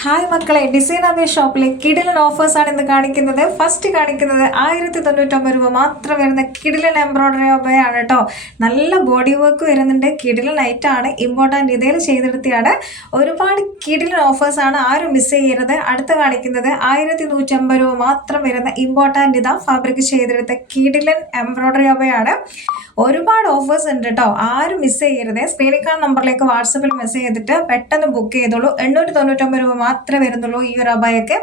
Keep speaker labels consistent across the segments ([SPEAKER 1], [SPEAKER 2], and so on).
[SPEAKER 1] Hi മക്കളെ design അമേ ഷോപ്പിലെ കിടിലൻ ഓഫേഴ്സാണ് ഇന്ന് കാണിക്കുന്നത്. ഫസ്റ്റ് കാണിക്കുന്നത് ആയിരത്തി തൊണ്ണൂറ്റൊമ്പത് രൂപ മാത്രം വരുന്ന കിടിലൻ എംബ്രോയിഡറി ഒബയാണ് കേട്ടോ നല്ല ബോഡി വർക്ക് വരുന്നുണ്ട്. കിടിലൻ ആണ്. ഇമ്പോർട്ടന്റ് ഇതേൽ ചെയ്തെടുത്തിയാണ്. ഒരുപാട് കിടിലൻ ഓഫേഴ്സാണ് ആരും മിസ് ചെയ്യരുത്. അടുത്ത് കാണിക്കുന്നത് ആയിരത്തി നൂറ്റമ്പത് രൂപ മാത്രം വരുന്ന ഇമ്പോർട്ടന്റ് ഇതാ ഫാബ്രിക് ചെയ്തെടുത്ത കിടിലൻ എംബ്രോയിഡറി ഒബയാണ് ഒരുപാട് ഓഫേഴ്സ് ഉണ്ട് കേട്ടോ ആരും മിസ് ചെയ്യരുത്. സ്ക്രീനിൽ കാണുന്ന നമ്പറിലേക്ക് വാട്സപ്പിൽ മെസ്സേജ് ചെയ്തിട്ട് പെട്ടെന്ന് ബുക്ക് ചെയ്തോളൂ. എണ്ണൂറ്റി തൊണ്ണൂറ്റൊമ്പത് രൂപ മാത്രമേ വരുന്നുള്ളൂ ഈ ഒരു അബായൊക്കെ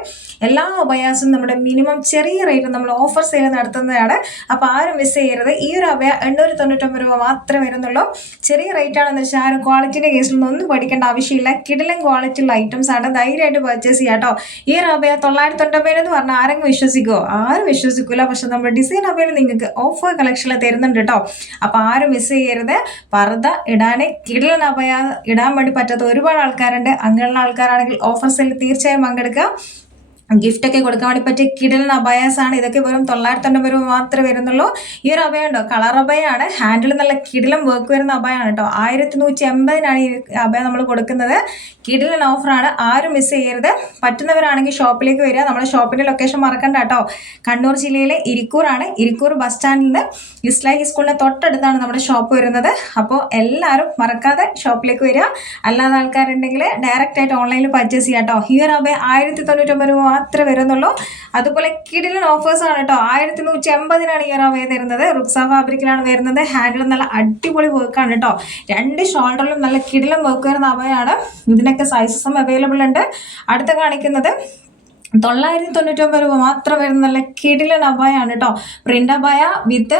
[SPEAKER 1] എല്ലാ അബയാസും നമ്മുടെ മിനിമം ചെറിയ റേറ്റ് നമ്മൾ ഓഫർ സെയിൽ നടത്തുന്നതാണ്. അപ്പോൾ ആരും മിസ് ചെയ്യരുത്. ഈ ഒരു അബയ എണ്ണൂറ്റി തൊണ്ണൂറ്റൊമ്പത് രൂപ മാത്രമേ വരുന്നുള്ളൂ. ചെറിയ റേറ്റ് ആണെന്ന് വെച്ചാൽ ആരും ക്വാളിറ്റിന്റെ കേസിലൊന്നും ഒന്നും പഠിക്കേണ്ട ആവശ്യമില്ല. കിടിലൻ ക്വാളിറ്റിയുള്ള ഐറ്റംസ് ആണ് ധൈര്യമായിട്ട് പർച്ചേസ് ചെയ്യാം കേട്ടോ ഈ ഒരു അബയ തൊള്ളായിരത്തി തൊണ്ണൂറ്റൊമ്പത് എന്ന് പറഞ്ഞാൽ ആരെങ്കിലും വിശ്വസിക്കുമോ ആരും വിശ്വസിക്കില്ല പക്ഷെ നമ്മുടെ ഡിസൈൻ അബയിൽ നിങ്ങൾക്ക് ഓഫർ കളക്ഷനിൽ തരുന്നുണ്ട് കേട്ടോ അപ്പോൾ ആരും മിസ് ചെയ്യരുത്. പർദ്ദ ഇടാനേ കിടിലൻ അബയ ഇടാൻ വേണ്ടി പറ്റാത്ത ഒരുപാട് ആൾക്കാരുണ്ട്. അങ്ങനെയുള്ള ആൾക്കാരാണെങ്കിൽ ഓഫർ സെല്ലിൽ തീർച്ചയായും പങ്കെടുക്കുക ഗിഫ്റ്റ് ഒക്കെ കൊടുക്കാൻ വേണ്ടി പറ്റിയ കിടലിന് അബയാസ് ആണ്. ഇതൊക്കെ വെറും തൊള്ളായിരത്തി തൊണ്ണൂറ് രൂപ മാത്രമേ വരുന്നുള്ളൂ. ഈ ഒരു അഭയം ഉണ്ടോ? കളർ അഭയാണ്. ഹാൻഡിൽ നല്ല കിടിലും വർക്ക് വരുന്ന അഭയാണ് കേട്ടോ. ആയിരത്തി നൂറ്റി എൺപതിനാണ് ഈ അഭയ നമ്മൾ കൊടുക്കുന്നത്. കിടിലൻ ഓഫറാണ് ആരും മിസ് ചെയ്യരുത്. പറ്റുന്നവരാണെങ്കിൽ ഷോപ്പിലേക്ക് വരിക. നമ്മുടെ ഷോപ്പിന്റെ ലൊക്കേഷൻ മറക്കണ്ട കേട്ടോ. കണ്ണൂർ ജില്ലയിലെ ഇരിക്കൂറാണ് ഇരിക്കൂർ ബസ് സ്റ്റാൻഡിൽ നിന്ന് ഇസ്ലാഹി സ്കൂളിന്റെ തൊട്ടടുത്താണ് നമ്മുടെ ഷോപ്പ് വരുന്നത്. അപ്പോൾ എല്ലാവരും മറക്കാതെ ഷോപ്പിലേക്ക് വരിക. അല്ലാതെ ആൾക്കാരുണ്ടെങ്കിൽ ഡയറക്റ്റ് ആയിട്ട് ഓൺലൈനിൽ പർച്ചേസ് ചെയ്യാം കേട്ടോ. ഈ ഒരു അഭയ ആയിരത്തി തൊണ്ണൂറ്റൊമ്പത് രൂപ മാത്രമേ വരുന്നുള്ളൂ. അതുപോലെ കിടിലൻ ഓഫേഴ്സാണ് കേട്ടോ. ആയിരത്തി നൂറ്റി എൺപതിനാണ് ഈ ഒരു അവയ റുക്സ ഫാബ്രിക്കിലാണ് വരുന്നത്. ഹാൻഡിൽ നല്ല അടിപൊളി വർക്കാണ് കേട്ടോ. രണ്ട് ഷോൾഡറിലും നല്ല കിടിലൻ വർക്ക് വരുന്ന അവയാണ് ഇതിനൊക്കെ സൈസസും അവൈലബിൾ ഉണ്ട്. അടുത്ത കാണിക്കുന്നത് തൊള്ളായിരത്തി തൊണ്ണൂറ്റൊമ്പത് രൂപ മാത്രം വരുന്ന നല്ല കിടിലൻ അബായാണ് കേട്ടോ പ്രിന്റ് അബായ വിത്ത്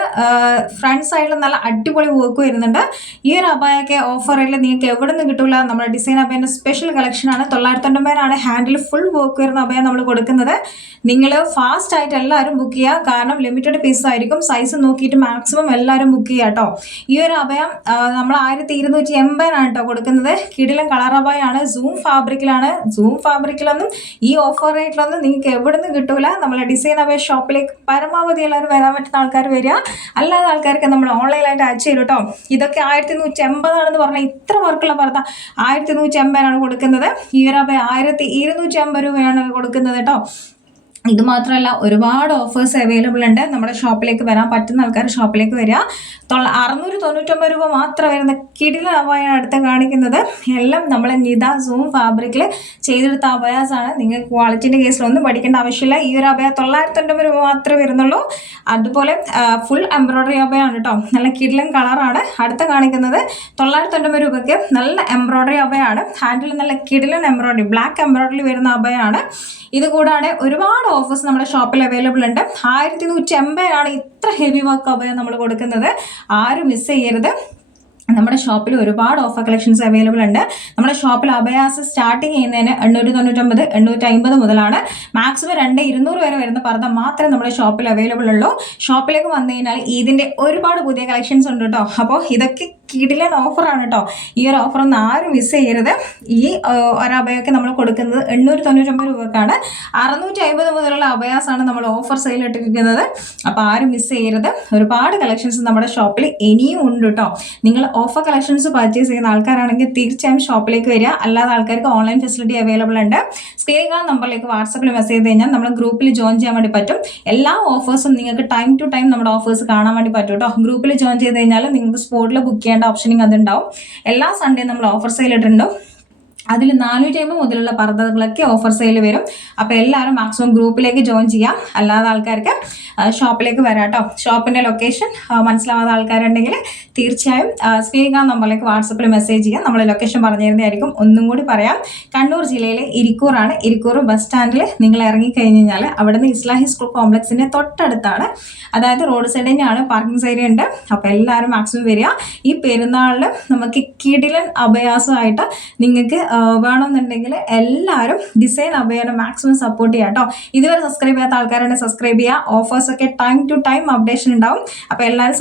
[SPEAKER 1] ഫ്രണ്ട് സൈഡിൽ നല്ല അടിപൊളി വർക്ക് വരുന്നുണ്ട്. ഈ ഒരു അബായൊക്കെ ഓഫറിൽ നിങ്ങൾക്ക് എവിടെ നിന്ന് കിട്ടില്ല നമ്മുടെ ഡിസൈൻ അബായന്റെ സ്പെഷ്യൽ കളക്ഷനാണ് തൊള്ളായിരത്തി തൊണ്ണൂറ്റൊമ്പതിനാണ് ഹാൻഡിൽ ഫുൾ വർക്ക് വരുന്ന അബായ നമ്മൾ കൊടുക്കുന്നത്. നിങ്ങൾ ഫാസ്റ്റ് ആയിട്ട് എല്ലാവരും ബുക്ക് ചെയ്യുക കാരണം ലിമിറ്റഡ് പീസ് ആയിരിക്കും. സൈസ് നോക്കിയിട്ട് മാക്സിമം എല്ലാവരും ബുക്ക് ചെയ്യുക കേട്ടോ ഈ ഒരു അഭയം നമ്മൾ ആയിരത്തി ഇരുന്നൂറ്റി എൺപതിനാണ് കേട്ടോ കൊടുക്കുന്നത്. കിടിലൻ കളർ അബായാണ്. സൂം ഫാബ്രിക്കിലാണ് സൂം ഫാബ്രിക്കിലൊന്നും ഈ ഓഫർ റേറ്റിലൊന്നും നിങ്ങൾക്ക് എവിടെ നിന്ന് കിട്ടൂല. നമ്മളെ ഡിസൈൻ അവേ ഷോപ്പിലേക്ക് പരമാവധി എല്ലാവരും വരാൻ പറ്റുന്ന ആൾക്കാർ വരിക. അല്ലാതെ ആൾക്കാർക്ക് നമ്മൾ ഓൺലൈനായിട്ട് അയച്ചു തരും കേട്ടോ ഇതൊക്കെ ആയിരത്തി നൂറ്റി എൺപതാണെന്ന് പറഞ്ഞാൽ ഇത്ര വർക്കുള്ള പറഞ്ഞ ആയിരത്തി നൂറ്റി എൺപതിനാണ് കൊടുക്കുന്നത്. ഈ ഒരു ആയിരത്തി ഇരുന്നൂറ്റി അമ്പത് രൂപയാണ് കൊടുക്കുന്നത് കേട്ടോ ഇത് മാത്രമല്ല ഒരുപാട് ഓഫേഴ്സ് അവൈലബിൾ ഉണ്ട്. നമ്മുടെ ഷോപ്പിലേക്ക് വരാൻ പറ്റുന്ന ആൾക്കാർ ഷോപ്പിലേക്ക് വരിക. അറുന്നൂറ് തൊണ്ണൂറ്റൊമ്പത് രൂപ മാത്രം വരുന്ന കിടില അബായാണ് അടുത്ത് കാണിക്കുന്നത്. എല്ലാം നമ്മൾ നിത സൂം ഫാബ്രിക്കിൽ ചെയ്തെടുത്ത അവയാസാണ് ആണ്. നിങ്ങൾക്ക് ക്വാളിറ്റിന്റെ കേസിലൊന്നും പഠിക്കേണ്ട ആവശ്യമില്ല. ഈ ഒരു അബയ തൊള്ളായിരത്തി തൊണ്ണൂറ് രൂപ മാത്രമേ വരുന്നുള്ളൂ. അതുപോലെ ഫുൾ എംബ്രോയ്ഡറി അബയാണ് കേട്ടോ നല്ല കിടിലൻ കളറാണ് അടുത്ത് കാണിക്കുന്നത്. തൊള്ളായിരത്തി തൊണ്ണൂറ് രൂപയ്ക്ക് നല്ല എംബ്രോയ്ഡറി അബയാണ് ഹാൻഡിൽ നല്ല കിടിലൻ എംബ്രോയ്ഡറി ബ്ലാക്ക് എംബ്രോയ്ഡറി വരുന്ന അബയാണ് ഇത് കൂടാതെ ഒരുപാട് ഓഫേഴ്സ് നമ്മുടെ ഷോപ്പിൽ അവൈലബിൾ ഉണ്ട്. ആയിരത്തി നൂറ്റി എൺപതിനാണ് ഇത്ര ഹെവി വർക്ക് അഭയ നമ്മൾ കൊടുക്കുന്നത്. ആരും മിസ് ചെയ്യരുത്. നമ്മുടെ ഷോപ്പിൽ ഒരുപാട് ഓഫർ കളക്ഷൻസ് അവൈലബിൾ ഉണ്ട്. നമ്മുടെ ഷോപ്പിൽ അഭയാസ് സ്റ്റാർട്ടിങ് ചെയ്യുന്നതിന് എണ്ണൂറ്റി തൊണ്ണൂറ്റൊമ്പത് എണ്ണൂറ്റി അമ്പത് മുതലാണ്. മാക്സിമം രണ്ട് ഇരുന്നൂറ് വരെ വരുന്ന പർദ്ദ മാത്രമേ നമ്മുടെ ഷോപ്പിൽ അവൈലബിൾ ഉള്ളൂ. ഷോപ്പിലേക്ക് വന്നു കഴിഞ്ഞാൽ ഇതിന്റെ ഒരുപാട് പുതിയ കളക്ഷൻസ് ഉണ്ട് കേട്ടോ അപ്പോൾ ഇതൊക്കെ കിടിലൻ ഓഫറാണ് കേട്ടോ ഈ ഒരു ഓഫർ ഒന്ന് ആരും മിസ് ചെയ്യരുത്. ഈ ഒരു അഭയമൊക്കെ നമ്മൾ കൊടുക്കുന്നത് എണ്ണൂറ്റി തൊണ്ണൂറ്റൊമ്പത് രൂപക്കാണ്. അറുന്നൂറ്റി അമ്പത് മുതലുള്ള അഭയാസാണ് നമ്മൾ ഓഫർ സെയിൽ ഇട്ടിരിക്കുന്നത്. അപ്പോൾ ആരും മിസ് ചെയ്യരുത്. ഒരുപാട് കളക്ഷൻസ് നമ്മുടെ ഷോപ്പിൽ ഇനിയും ഉണ്ട് കേട്ടോ നിങ്ങൾ ഓഫർ കളക്ഷൻസ് പർച്ചേസ് ചെയ്യുന്ന ആൾക്കാരാണെങ്കിൽ തീർച്ചയായും ഷോപ്പിലേക്ക് വരിക. അല്ലാതെ ആൾക്കാർക്ക് ഓൺലൈൻ ഫെസിലിറ്റി അവൈലബിൾ ഉണ്ട്. സ്ക്രീനിൽ കാണുന്ന നമ്പറിലേക്ക് വാട്സപ്പിൽ മെസ്സേജ് ചെയ്ത് കഴിഞ്ഞാൽ നമ്മൾ ഗ്രൂപ്പിൽ ജോയിൻ ചെയ്യാൻ വേണ്ടി പറ്റും. എല്ലാ ഓഫേഴ്സും നിങ്ങൾക്ക് ടൈം ടു ടൈം നമ്മുടെ ഓഫേഴ്സ് കാണാൻ വേണ്ടി പറ്റും കേട്ടോ ഗ്രൂപ്പിൽ ജോയിൻ ചെയ്ത് കഴിഞ്ഞാൽ നിങ്ങൾക്ക് സ്പോട്ടിൽ ബുക്ക് ചെയ്യേണ്ട ഓപ്ഷനിങ് അതുണ്ടാവും. എല്ലാ സൺഡേയും നമ്മൾ ഓഫർ സെയിൽ ഇട്ടിട്ടുണ്ടോ അതിൽ നാനൂറ്റി അമ്പത് മുതലുള്ള പർദ്ദകളൊക്കെ ഓഫർ സെയിൽ വരും. അപ്പോൾ എല്ലാവരും മാക്സിമം ഗ്രൂപ്പിലേക്ക് ജോയിൻ ചെയ്യാം. അല്ലാതെ ആൾക്കാർക്ക് ഷോപ്പിലേക്ക് വരാം കേട്ടോ ഷോപ്പിന്റെ ലൊക്കേഷൻ മനസ്സിലാവാത്ത ആൾക്കാരുണ്ടെങ്കിൽ തീർച്ചയായും സ്പീക്കർ നമ്പറിലേക്ക് വാട്സപ്പിൽ മെസ്സേജ് ചെയ്യാം. നമ്മൾ ലൊക്കേഷൻ പറഞ്ഞിരുന്നതായിരിക്കും. ഒന്നും കൂടി പറയാം. കണ്ണൂർ ജില്ലയിലെ ഇരിക്കൂറാണ്. ഇരിക്കൂർ ബസ് സ്റ്റാൻഡിൽ നിങ്ങൾ ഇറങ്ങി കഴിഞ്ഞ് കഴിഞ്ഞാൽ നിന്ന് ഇസ്ലാഹി സ്കൂൾ കോംപ്ലക്സിന്റെ തൊട്ടടുത്താണ്. അതായത് റോഡ് സൈഡ് തന്നെയാണ് പാർക്കിംഗ് സൈഡ് ഉണ്ട്. അപ്പോൾ എല്ലാവരും മാക്സിമം വരിക. ഈ പെരുന്നാളിൽ നമുക്ക് കിടിലൻ അഭയാസമായിട്ട് നിങ്ങൾക്ക് വേണമെന്നുണ്ടെങ്കിൽ എല്ലാവരും ഡിസൈൻ അഭയാണ് മാക്സിമം സപ്പോർട്ട് ചെയ്യുക കേട്ടോ ഇതുവരെ സബ്സ്ക്രൈബ് ചെയ്യാത്ത ആൾക്കാരുണ്ടെങ്കിൽ സബ്സ്ക്രൈബ് ചെയ്യുക ഓഫേഴ്സ് ഒക്കെ ടൈം ടു ടൈം അപ്ഡേഷൻ ഉണ്ടാവും. അപ്പോൾ എല്ലാവരും